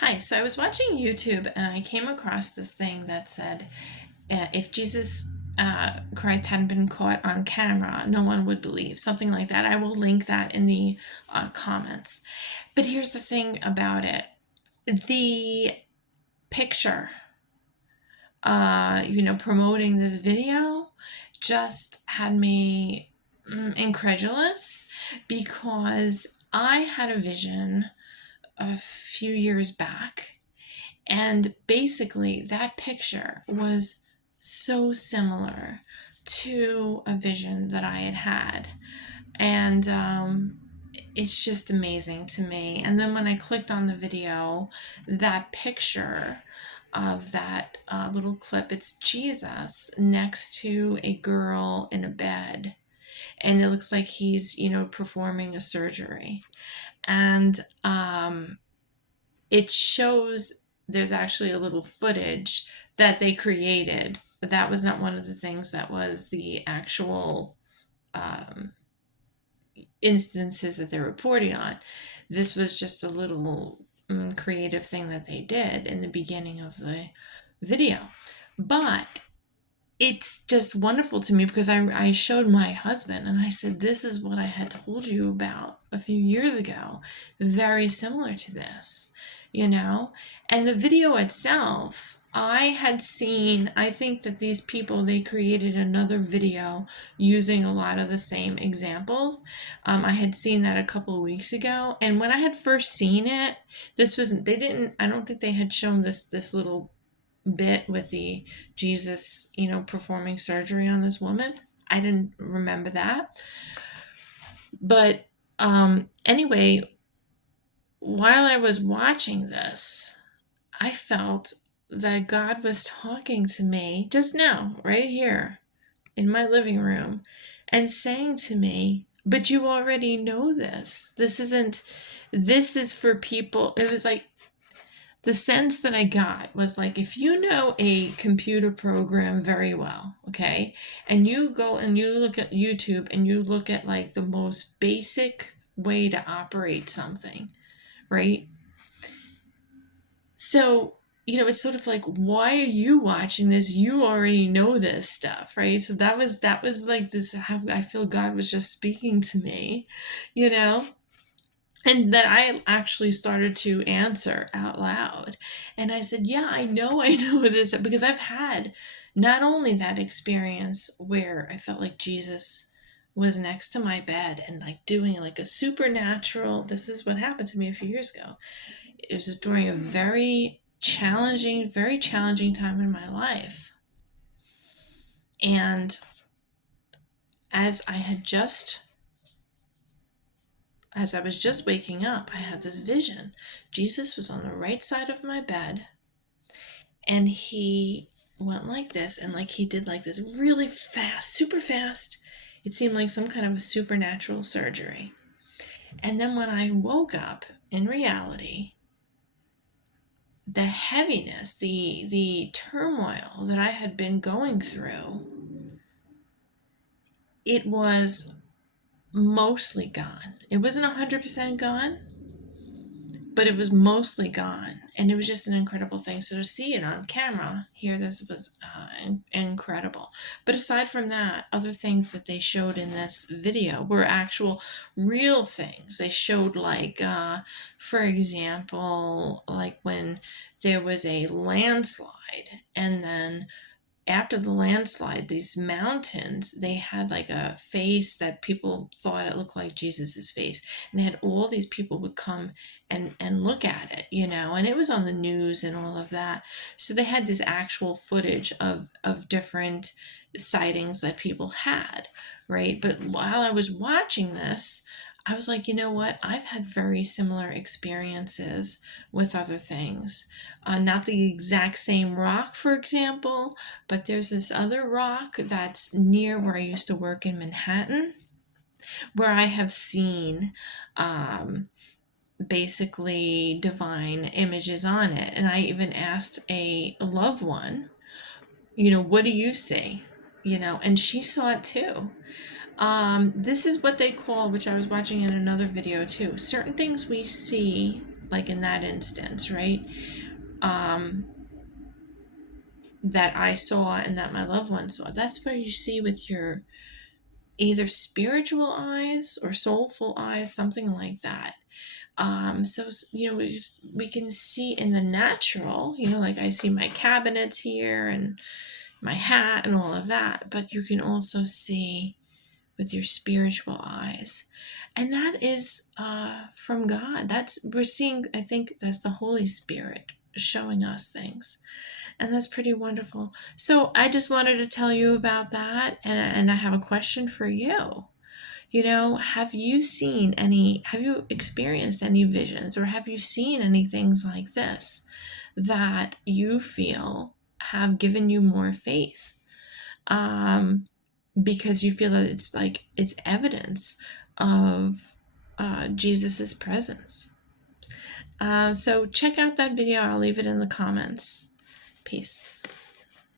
Hi, so I was watching YouTube and I came across this thing that said if Jesus Christ hadn't been caught on camera, no one would believe. Something like that. I will link that in the comments. But here's the thing about it, the picture, promoting this video just had me incredulous because I had a vision a few years back. And basically, that picture was so similar to a vision that I had had. And it's just amazing to me. And then when I clicked on the video, that picture of that little clip, it's Jesus next to a girl in a bed. And it looks like he's, performing a surgery. And it shows there's actually a little footage that they created. But that was not one of the things that was the actual um, instances that they're reporting on. This was just a little creative thing that they did in the beginning of the video. But it's just wonderful to me because I showed my husband and I said, this is what I had told you about a few years ago. Very similar to this, you know? And the video itself, I had seen, I think that these people, they created another video using a lot of the same examples. I had seen that a couple of weeks ago. And when I had first seen it, I don't think they had shown this little bit with the Jesus, performing surgery on this woman. I didn't remember that. But anyway, while I was watching this, I felt that God was talking to me just now, right here in my living room, and saying to me, but you already know this. This is for people. It was like, the sense that I got was like, if you know a computer program very well, okay, and you go and you look at YouTube and you look at like the most basic way to operate something, right? So, it's sort of like, why are you watching this? You already know this stuff, right? So that was like this, how I feel God was just speaking to me, you know? And that I actually started to answer out loud. And I said, yeah, I know this because I've had not only that experience where I felt like Jesus was next to my bed and like doing like a supernatural, this is what happened to me a few years ago. It was during a very challenging time in my life. And as I had just as I was just waking up, I had this vision. Jesus was on the right side of my bed, and he went like this, and like he did like this really fast, super fast. It seemed like some kind of a supernatural surgery. And then when I woke up in reality, the heaviness, the turmoil that I had been going through, it was mostly gone. It wasn't 100% gone, but it was mostly gone, and it was just an incredible thing. So to see it on camera here, this was incredible. But aside from that, other things that they showed in this video were actual real things. They showed like for example, like when there was a landslide, and then after the landslide, these mountains, they had like a face that people thought it looked like Jesus's face. And they had all these people would come and look at it, and it was on the news and all of that. So they had this actual footage of different sightings that people had, right? But while I was watching this, I was like, you know what? I've had very similar experiences with other things. Not the exact same rock, for example, but there's this other rock that's near where I used to work in Manhattan, where I have seen basically divine images on it. And I even asked a loved one, what do you see? And she saw it too. This is what they call, which I was watching in another video too. Certain things we see like in that instance, right? That I saw and that my loved one saw. That's where you see with your either spiritual eyes or soulful eyes, something like that. So we can see in the natural, like I see my cabinets here and my hat and all of that, but you can also see with your spiritual eyes, and that is from God. We're seeing. I think that's the Holy Spirit showing us things, and that's pretty wonderful. So I just wanted to tell you about that, and I have a question for you. Have you experienced any visions, or have you seen any things like this that you feel have given you more faith? Because you feel that it's evidence of Jesus's presence. So check out that video. I'll leave it in the comments. Peace.